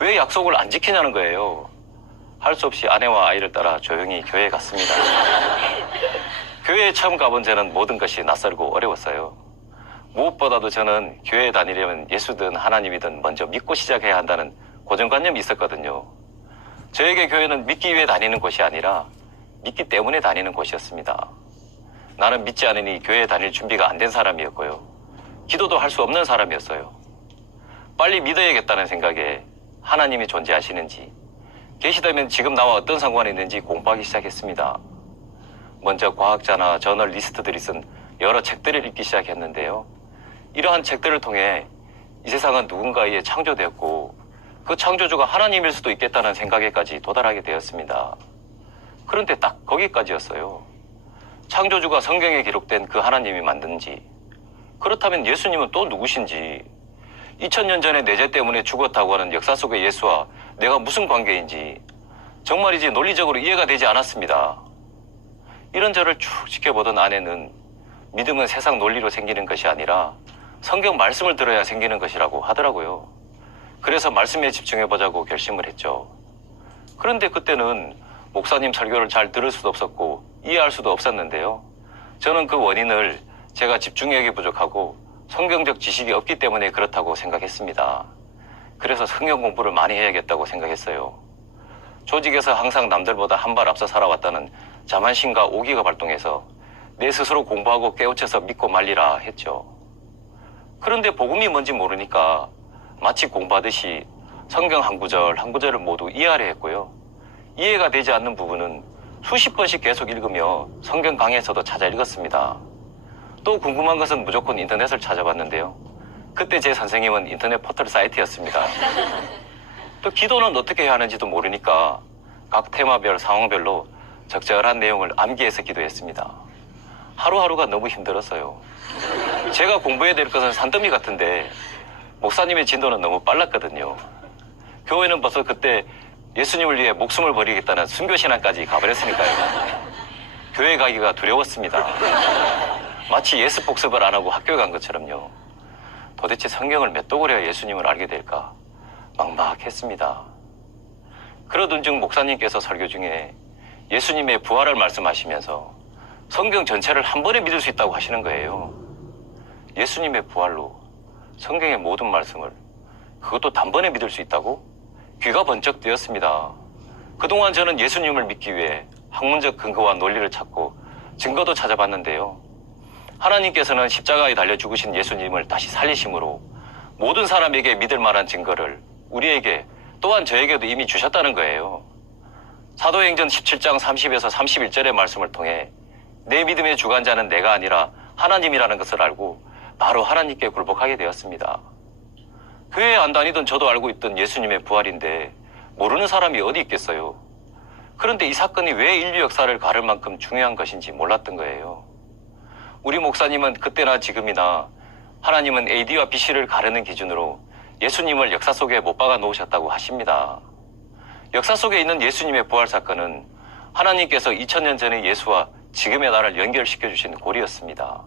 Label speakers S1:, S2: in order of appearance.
S1: 왜 약속을 안 지키냐는 거예요. 할 수 없이 아내와 아이를 따라 조용히 교회에 갔습니다. 교회에 처음 가본 저는 모든 것이 낯설고 어려웠어요. 무엇보다도 저는 교회에 다니려면 예수든 하나님이든 먼저 믿고 시작해야 한다는 고정관념이 있었거든요. 저에게 교회는 믿기 위해 다니는 곳이 아니라 믿기 때문에 다니는 곳이었습니다. 나는 믿지 않으니 교회에 다닐 준비가 안 된 사람이었고요. 기도도 할 수 없는 사람이었어요. 빨리 믿어야겠다는 생각에 하나님이 존재하시는지 계시다면 지금 나와 어떤 상관이 있는지 공부하기 시작했습니다. 먼저 과학자나 저널리스트들이 쓴 여러 책들을 읽기 시작했는데요. 이러한 책들을 통해 이 세상은 누군가에 창조되었고 그 창조주가 하나님일 수도 있겠다는 생각에까지 도달하게 되었습니다. 그런데 딱 거기까지였어요. 창조주가 성경에 기록된 그 하나님이 만든지 그렇다면 예수님은 또 누구신지 2000년 전에 내재 때문에 죽었다고 하는 역사 속의 예수와 내가 무슨 관계인지 정말이지 논리적으로 이해가 되지 않았습니다. 이런 저를 쭉 지켜보던 아내는 믿음은 세상 논리로 생기는 것이 아니라 성경 말씀을 들어야 생기는 것이라고 하더라고요. 그래서 말씀에 집중해보자고 결심을 했죠. 그런데 그때는 목사님 설교를 잘 들을 수도 없었고 이해할 수도 없었는데요. 저는 그 원인을 제가 집중력이 부족하고 성경적 지식이 없기 때문에 그렇다고 생각했습니다. 그래서 성경 공부를 많이 해야겠다고 생각했어요. 조직에서 항상 남들보다 한 발 앞서 살아왔다는 자만심과 오기가 발동해서 내 스스로 공부하고 깨우쳐서 믿고 말리라 했죠. 그런데 복음이 뭔지 모르니까 마치 공부하듯이 성경 한 구절 한 구절을 모두 이해하려 했고요. 이해가 되지 않는 부분은 수십 번씩 계속 읽으며 성경 강의에서도 찾아 읽었습니다. 또 궁금한 것은 무조건 인터넷을 찾아봤는데요. 그때 제 선생님은 인터넷 포털 사이트였습니다. 또 기도는 어떻게 해야 하는지도 모르니까 각 테마별 상황별로 적절한 내용을 암기해서 기도했습니다. 하루하루가 너무 힘들었어요. 제가 공부해야 될 것은 산더미 같은데 목사님의 진도는 너무 빨랐거든요. 교회는 벌써 그때 예수님을 위해 목숨을 버리겠다는 순교신앙까지 가버렸으니까요. 교회 가기가 두려웠습니다. 마치 예수 복습을 안 하고 학교에 간 것처럼요. 도대체 성경을 몇 도그려야 예수님을 알게 될까 막막했습니다. 그러던 중 목사님께서 설교 중에 예수님의 부활을 말씀하시면서 성경 전체를 한 번에 믿을 수 있다고 하시는 거예요. 예수님의 부활로 성경의 모든 말씀을 그것도 단번에 믿을 수 있다고? 귀가 번쩍 뜨였습니다. 그동안 저는 예수님을 믿기 위해 학문적 근거와 논리를 찾고 증거도 찾아봤는데요. 하나님께서는 십자가에 달려 죽으신 예수님을 다시 살리심으로 모든 사람에게 믿을 만한 증거를 우리에게 또한 저에게도 이미 주셨다는 거예요. 사도행전 17장 30에서 31절의 말씀을 통해 내 믿음의 주관자는 내가 아니라 하나님이라는 것을 알고 바로 하나님께 굴복하게 되었습니다. 교회 안 다니던 저도 알고 있던 예수님의 부활인데 모르는 사람이 어디 있겠어요. 그런데 이 사건이 왜 인류 역사를 가를 만큼 중요한 것인지 몰랐던 거예요. 우리 목사님은 그때나 지금이나 하나님은 AD와 BC를 가르는 기준으로 예수님을 역사 속에 못 박아 놓으셨다고 하십니다. 역사 속에 있는 예수님의 부활 사건은 하나님께서 2000년 전의 예수와 지금의 나를 연결시켜 주신 고리였습니다.